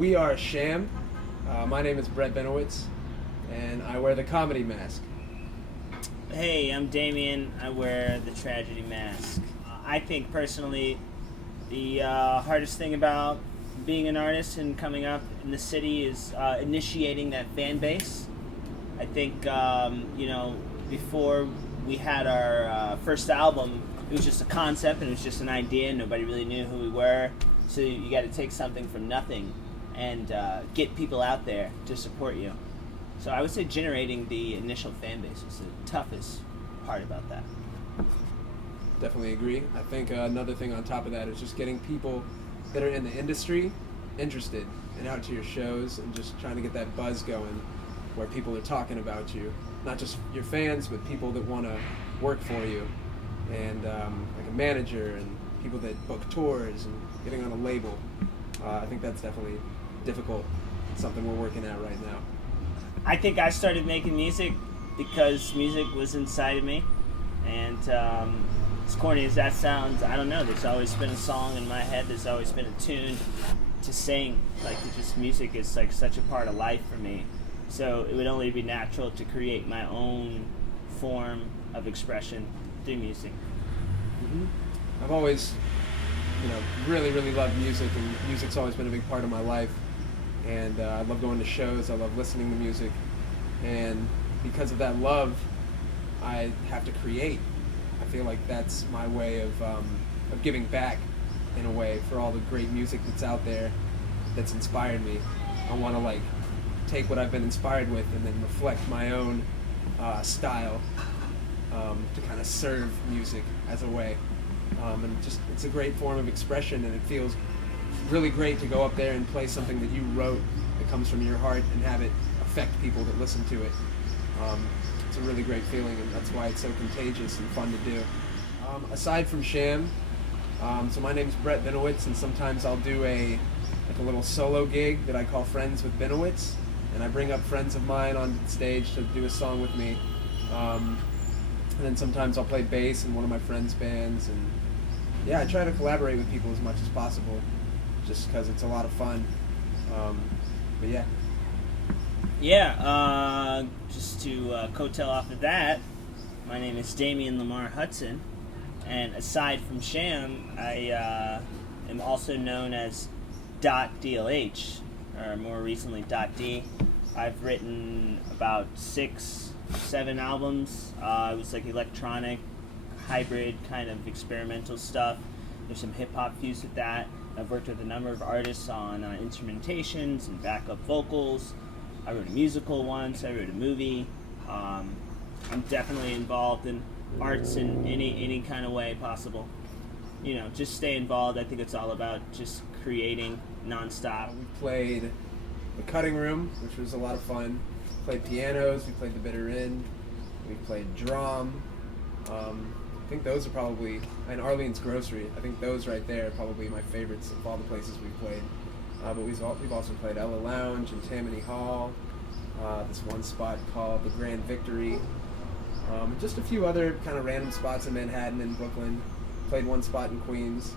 We are SHAM. My name is Brett Benowitz, and I wear the comedy mask. Hey, I'm Damien. I wear the tragedy mask. I think personally, the hardest thing about being an artist and coming up in the city is initiating that fan base. I think, before we had our first album, it was just a concept and it was just an idea. Nobody really knew who we were. So you got to take something from nothing and get people out there to support you. So I would say generating the initial fan base is the toughest part about that. Definitely agree. I think another thing on top of that is just getting people that are in the industry interested and out to your shows and just trying to get that buzz going where people are talking about you. Not just your fans, but people that want to work for you. And like a manager and people that book tours and getting on a label. I think that's definitely difficult. It's something we're working at right now. I think I started making music because music was inside of me. And as corny as that sounds, I don't know, there's always been a song in my head, there's always been a tune to sing. Like, it's just music is like such a part of life for me. So it would only be natural to create my own form of expression through music. Mm-hmm. I've always, really, really loved music, and music's always been a big part of my life. And I love going to shows, I love listening to music. And because of that love, I have to create. I feel like that's my way of giving back, in a way, for all the great music that's out there that's inspired me. I want to take what I've been inspired with and then reflect my own style to kind of serve music as a way. And just, it's a great form of expression, and it feels really great to go up there and play something that you wrote that comes from your heart and have it affect people that listen to it. It's a really great feeling, and that's why it's so contagious and fun to do. Aside from SHAM, so my name's Brett Benowitz, and sometimes I'll do a little solo gig that I call Friends with Benowitz, and I bring up friends of mine on stage to do a song with me. And then sometimes I'll play bass in one of my friends' bands, and yeah, I try to collaborate with people as much as possible, just because it's a lot of fun. But yeah. Yeah, just to coattail off of that, my name is Damien Lamar Hudson, and aside from SHAM, I am also known as .dlh, or more recently .d. I've written about 6-7 albums. It was like electronic, hybrid kind of experimental stuff. There's some hip-hop fused with that. I've worked with a number of artists on instrumentations and backup vocals. I wrote a musical once, I wrote a movie. I'm definitely involved in arts in any kind of way possible. Just stay involved. I think it's all about just creating nonstop. We played the Cutting Room, which was a lot of fun. We played pianos, we played the Bitter End, we played drum. I think those are probably, and Arlene's Grocery, I think those right there are probably my favorites of all the places we've played. But we've also played Ella Lounge and Tammany Hall, this one spot called the Grand Victory, just a few other kind of random spots in Manhattan and Brooklyn. Played one spot in Queens,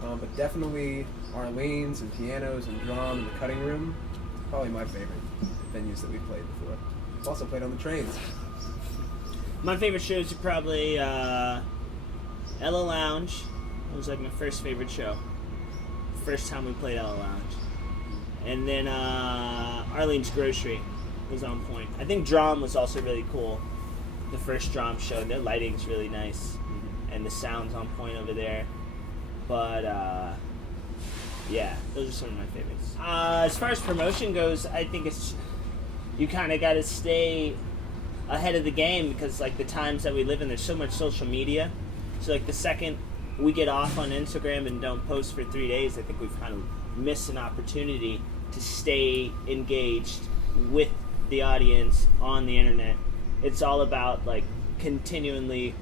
but definitely Arlene's and pianos and drum and the Cutting Room, probably my favorite venues that we've played before. We've also played on the trains. My favorite shows are probably Ella Lounge. It was like my first favorite show. First time we played Ella Lounge. And then Arlene's Grocery was on point. I think Drum was also really cool. The first Drum show. Their lighting's really nice. And the sound's on point over there. But yeah, those are some of my favorites. As far as promotion goes, I think you kind of got to stay ahead of the game, because the times that we live in, there's so much social media. So the second we get off on Instagram and don't post for 3 days, I think we've kind of missed an opportunity to stay engaged with the audience on the internet. It's all about continually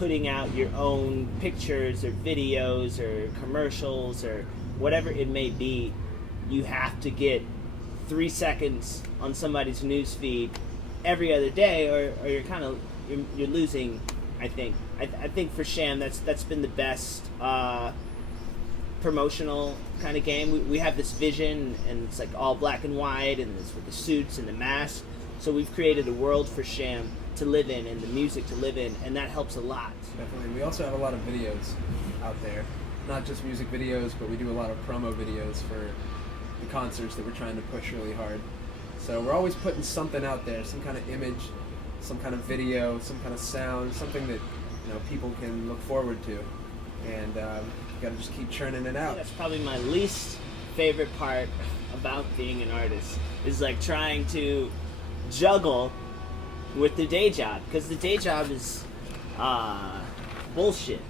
putting out your own pictures or videos or commercials or whatever it may be. You have to get 3 seconds on somebody's news feed every other day, or you're losing. I think for SHAM, that's been the best promotional kind of game. We have this vision, and it's like all black and white, and it's with the suits and the masks. So we've created a world for SHAM to live in and the music to live in, and that helps a lot. Definitely. We also have a lot of videos out there. Not just music videos, but we do a lot of promo videos for the concerts that we're trying to push really hard. So we're always putting something out there, some kind of image, some kind of video, some kind of sound, something that people can look forward to. And you got to just keep churning it out. That's probably my least favorite part about being an artist, is like trying to juggle with the day job, because the day job is bullshit.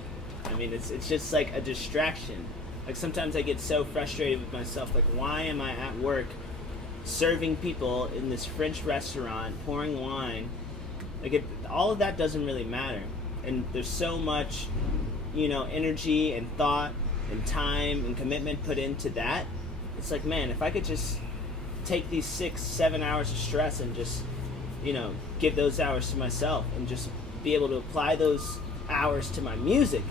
I mean, it's just like a distraction. Like sometimes I get so frustrated with myself, like why am I at work serving people in this French restaurant, pouring wine? Like all of that doesn't really matter, and there's so much energy and thought and time and commitment put into that. It's like, man, if I could just take these 6-7 hours of stress and just give those hours to myself and just be able to apply those hours to my music,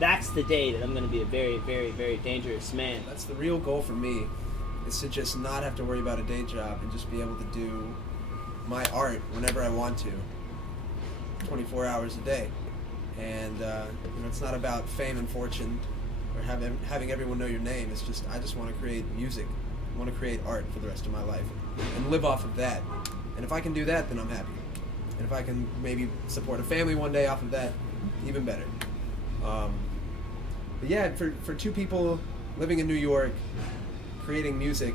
that's the day that I'm going to be a very, very, very dangerous man. That's the real goal for me, is to just not have to worry about a day job and just be able to do my art whenever I want to, 24 hours a day. And it's not about fame and fortune or having everyone know your name. It's just, I just want to create music. I want to create art for the rest of my life and live off of that. And if I can do that, then I'm happy. And if I can maybe support a family one day off of that, even better. But yeah, for two people living in New York, creating music,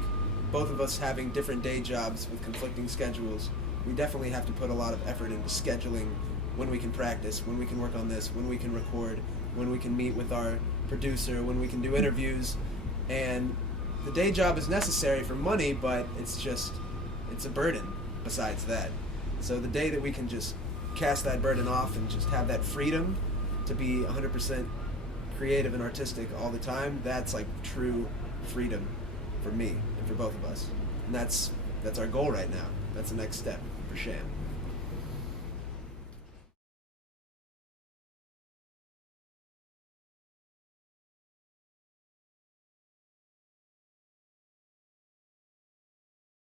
both of us having different day jobs with conflicting schedules, we definitely have to put a lot of effort into scheduling when we can practice, when we can work on this, when we can record, when we can meet with our producer, when we can do interviews. And the day job is necessary for money, but it's a burden besides that. So the day that we can just cast that burden off and just have that freedom to be 100% creative and artistic all the time, that's like true freedom for me and for both of us. And that's our goal right now. That's the next step for SHAM.